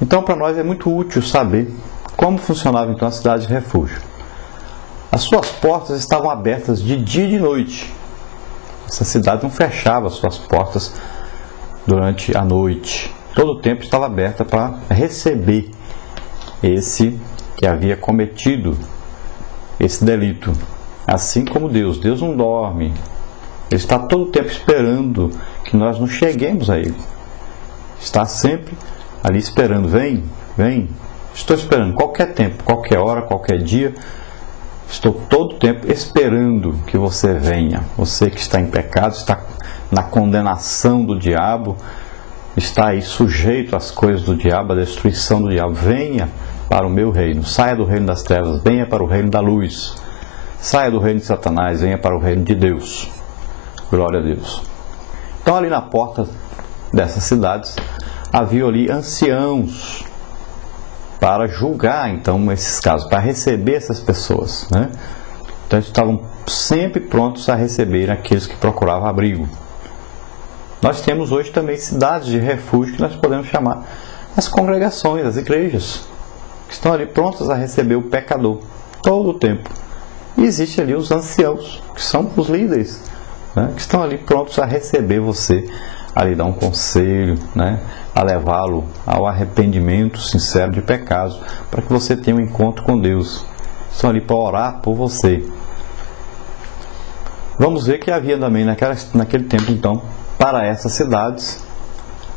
Então, para nós é muito útil saber como funcionava então a cidade de refúgio. As suas portas estavam abertas de dia e de noite. Essa cidade não fechava as suas portas durante a noite. Todo o tempo estava aberta para receber esse que havia cometido esse delito. Assim como Deus não dorme. Ele está todo o tempo esperando que nós não cheguemos a Ele. Está sempre ali esperando. Vem, vem. Estou esperando qualquer tempo, qualquer hora, qualquer dia. Estou todo o tempo esperando que você venha. Você que está em pecado, está na condenação do diabo, está aí sujeito às coisas do diabo, à destruição do diabo. Venha para o meu reino. Saia do reino das trevas, venha para o reino da luz. Saia do reino de Satanás, venha para o reino de Deus. Glória a Deus. Então, ali na porta dessas cidades, havia ali anciãos para julgar, então, esses casos, para receber essas pessoas, né? Então, eles estavam sempre prontos a receber aqueles que procuravam abrigo. Nós temos hoje também cidades de refúgio que nós podemos chamar as congregações, as igrejas, que estão ali prontas a receber o pecador todo o tempo. E existe ali os anciãos, que são os líderes, né? Que estão ali prontos a receber você, a lhe dar um conselho, né? A levá-lo ao arrependimento sincero de pecados, para que você tenha um encontro com Deus. Estão ali para orar por você. Vamos ver que havia também naquele tempo, então, para essas cidades,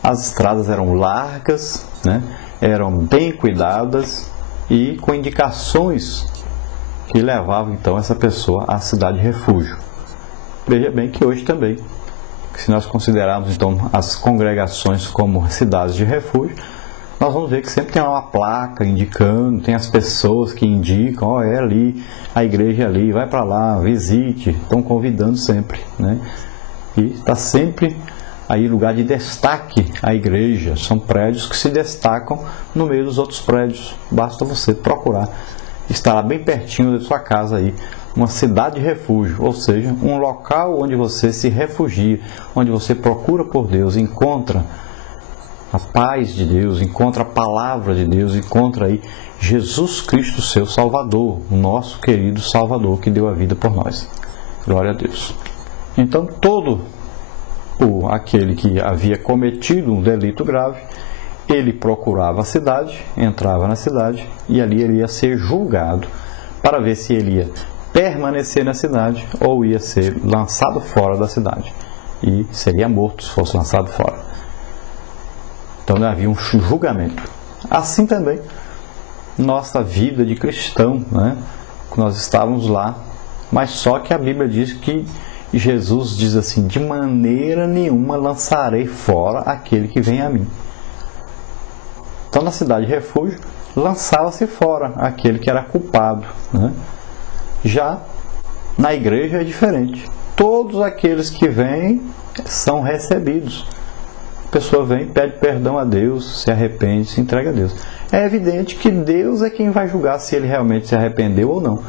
as estradas eram largas, né? Eram bem cuidadas e com indicações que levavam então essa pessoa à cidade de refúgio. Veja bem que hoje também, se nós considerarmos então as congregações como cidades de refúgio, nós vamos ver que sempre tem uma placa indicando, tem as pessoas que indicam, é ali, a igreja é ali, vai para lá, visite, estão convidando sempre, né? E está sempre aí lugar de destaque a igreja. São prédios que se destacam no meio dos outros prédios. Basta você procurar. Estará bem pertinho da sua casa aí. Uma cidade de refúgio, ou seja, um local onde você se refugia, onde você procura por Deus, encontra a paz de Deus, encontra a palavra de Deus, encontra aí Jesus Cristo, seu Salvador, o nosso querido Salvador que deu a vida por nós. Glória a Deus. Então, aquele que havia cometido um delito grave, ele procurava a cidade, entrava na cidade e ali ele ia ser julgado para ver se ele ia permanecer na cidade ou ia ser lançado fora da cidade e seria morto se fosse lançado fora. Então havia um julgamento. Assim também nossa vida de cristão, né? Nós estávamos lá, mas só que a Bíblia diz que Jesus diz assim: de maneira nenhuma lançarei fora aquele que vem a mim. Então na cidade de refúgio lançava-se fora aquele que era culpado, né? Já na igreja é diferente. Todos aqueles que vêm são recebidos. A pessoa vem, pede perdão a Deus, se arrepende, se entrega a Deus. É evidente que Deus é quem vai julgar se ele realmente se arrependeu ou não.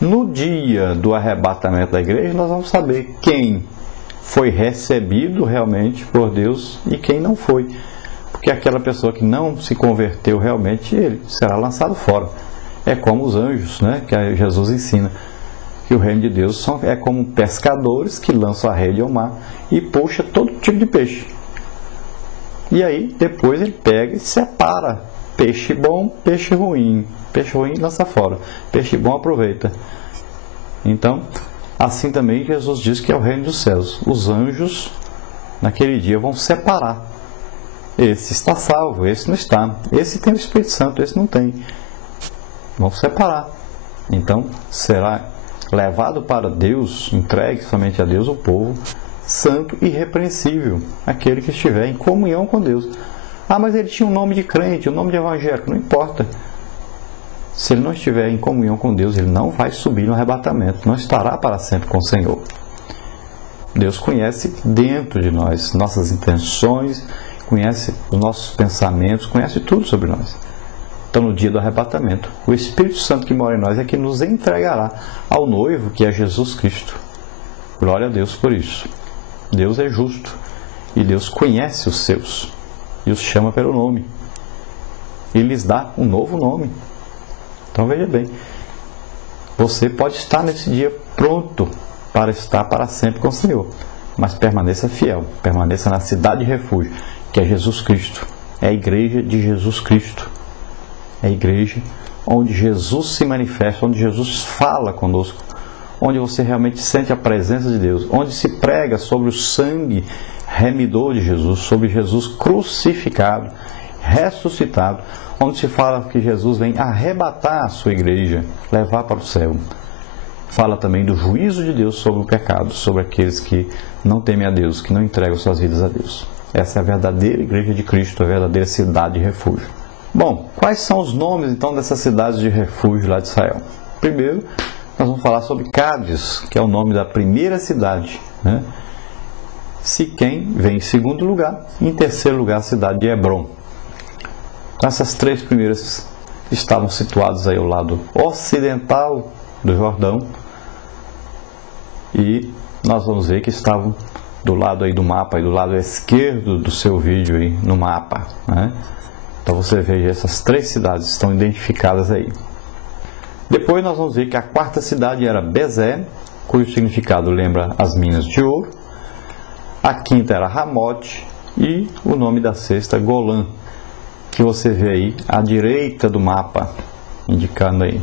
No dia do arrebatamento da igreja, nós vamos saber quem foi recebido realmente por Deus e quem não foi. Porque aquela pessoa que não se converteu realmente, ele será lançado fora. É como os anjos, né, que Jesus ensina, que o reino de Deus é como pescadores que lançam a rede ao mar e puxa todo tipo de peixe. E aí, depois ele pega e separa peixe bom, peixe ruim. Peixe ruim lança fora, peixe bom aproveita. Então, assim também Jesus diz que é o reino dos céus. Os anjos, naquele dia, vão separar. Esse está salvo, esse não está. Esse tem o Espírito Santo, esse não tem. Vão separar. Então, será levado para Deus, entregue somente a Deus o povo santo e irrepreensível, aquele que estiver em comunhão com Deus. Ah, mas ele tinha um nome de crente, um nome de evangélico, não importa. Se ele não estiver em comunhão com Deus, ele não vai subir no arrebatamento, não estará para sempre com o Senhor. Deus conhece dentro de nós nossas intenções, conhece os nossos pensamentos, conhece tudo sobre nós. Então, no dia do arrebatamento, o Espírito Santo que mora em nós é que nos entregará ao noivo, que é Jesus Cristo. Glória a Deus por isso. Deus é justo e Deus conhece os seus e os chama pelo nome. e lhes dá um novo nome. Então veja bem, você pode estar nesse dia pronto para estar para sempre com o Senhor, mas permaneça fiel, permaneça na cidade de refúgio, que é Jesus Cristo, é a igreja de Jesus Cristo, é a igreja onde Jesus se manifesta, onde Jesus fala conosco, onde você realmente sente a presença de Deus, onde se prega sobre o sangue remidor de Jesus, sobre Jesus crucificado, ressuscitado, onde se fala que Jesus vem arrebatar a sua igreja, levar para o céu. Fala também do juízo de Deus sobre o pecado, sobre aqueles que não temem a Deus, que não entregam suas vidas a Deus. Essa é a verdadeira igreja de Cristo, a verdadeira cidade de refúgio. Bom, quais são os nomes então dessas cidades de refúgio lá de Israel? Primeiro, nós vamos falar sobre Cádiz, que é o nome da primeira cidade, né? Siquém vem em segundo lugar, e em terceiro lugar a cidade de Hebrom. Então, essas três primeiras estavam situadas aí ao lado ocidental do Jordão, e nós vamos ver que estavam do lado aí do mapa, aí do lado esquerdo do seu vídeo aí no mapa, né? Então você veja, essas três cidades estão identificadas aí. Depois nós vamos ver que a quarta cidade era Bezé, cujo significado lembra as minas de ouro. A quinta era Ramote e o nome da sexta Golã, que você vê aí à direita do mapa, indicando aí.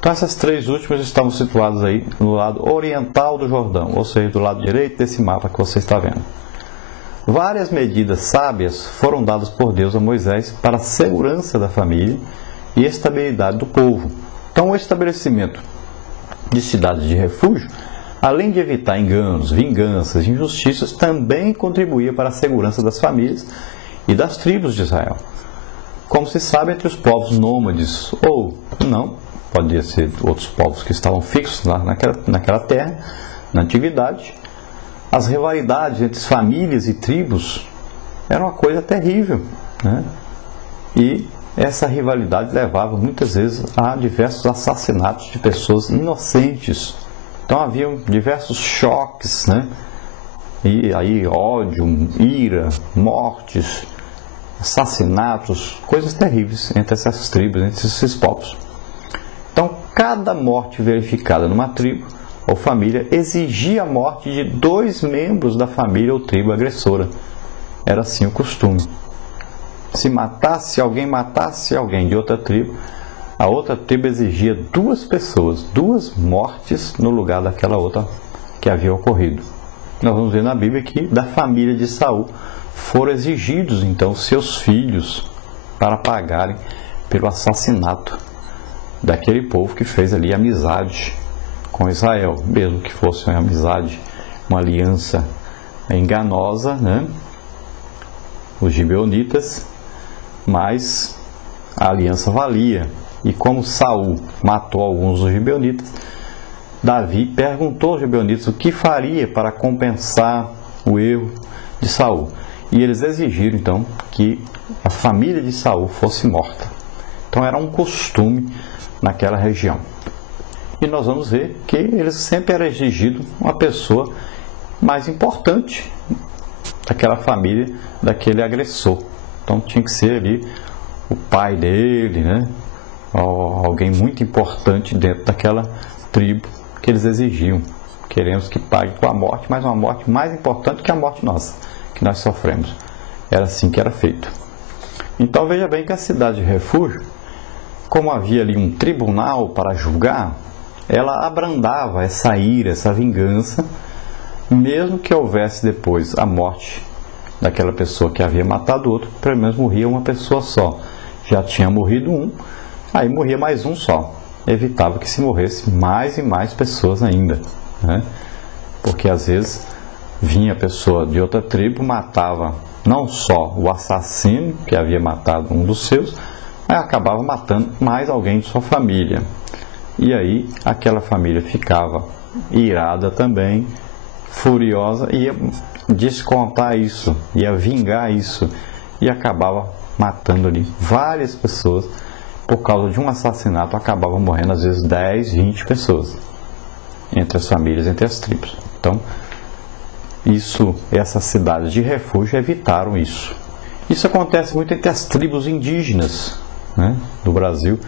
Então essas três últimas estavam situadas aí no lado oriental do Jordão, ou seja, do lado direito desse mapa que você está vendo. Várias medidas sábias foram dadas por Deus a Moisés para a segurança da família e estabilidade do povo. Então o estabelecimento de cidades de refúgio, além de evitar enganos, vinganças e injustiças, também contribuía para a segurança das famílias e das tribos de Israel. Como se sabe, entre os povos nômades, ou não, podia ser outros povos que estavam fixos lá naquela terra, na antiguidade, as rivalidades entre famílias e tribos eram uma coisa terrível, né? E essa rivalidade levava muitas vezes a diversos assassinatos de pessoas inocentes. Então haviam diversos choques, né? E aí ódio, ira, mortes, assassinatos, coisas terríveis entre essas tribos, entre esses povos. Então cada morte verificada numa tribo ou família exigia a morte de 2 membros da família ou tribo agressora. Era assim o costume. Se alguém matasse alguém de outra tribo, a outra tribo exigia 2 pessoas, 2 mortes no lugar daquela outra que havia ocorrido. Nós vamos ver na Bíblia que da família de Saul foram exigidos então seus filhos para pagarem pelo assassinato daquele povo que fez ali amizade com Israel, mesmo que fosse uma amizade, uma aliança enganosa, né? Os gibeonitas, mas a aliança valia. E como Saul matou alguns dos gibeonitas, Davi perguntou aos gibeonitas o que faria para compensar o erro de Saul. E eles exigiram então que a família de Saul fosse morta. Então era um costume naquela região. E nós vamos ver que eles sempre era exigido uma pessoa mais importante daquela família, daquele agressor. Então tinha que ser ali o pai dele, né? Ou alguém muito importante dentro daquela tribo que eles exigiam. Queremos que pague com a morte, mas uma morte mais importante que a morte nossa, que nós sofremos. Era assim que era feito. Então veja bem que a cidade de refúgio, como havia ali um tribunal para julgar, ela abrandava essa ira, essa vingança, mesmo que houvesse depois a morte daquela pessoa que havia matado o outro, pelo menos morria uma pessoa só. Já tinha morrido um, aí morria mais um só. Evitava que se morresse mais e mais pessoas ainda, né? Porque às vezes vinha a pessoa de outra tribo, matava não só o assassino que havia matado um dos seus, mas acabava matando mais alguém de sua família. E aí aquela família ficava irada também, furiosa, e ia descontar isso, ia vingar isso, e acabava matando ali várias pessoas. Por causa de um assassinato acabavam morrendo às vezes 10, 20 pessoas entre as famílias, entre as tribos. Então essas cidades de refúgio evitaram isso. Isso acontece muito entre as tribos indígenas, né, do Brasil,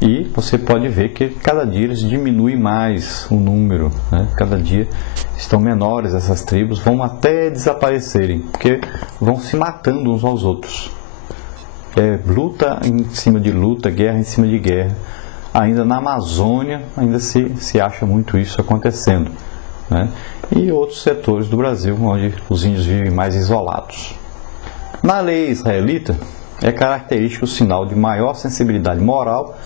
e você pode ver que cada dia eles diminuem mais o número, né, cada dia estão menores essas tribos, vão até desaparecerem, porque vão se matando uns aos outros. Luta em cima de luta, guerra em cima de guerra. Ainda na Amazônia ainda se acha muito isso acontecendo, né? E outros setores do Brasil onde os índios vivem mais isolados. Na lei israelita é característico o sinal de maior sensibilidade moral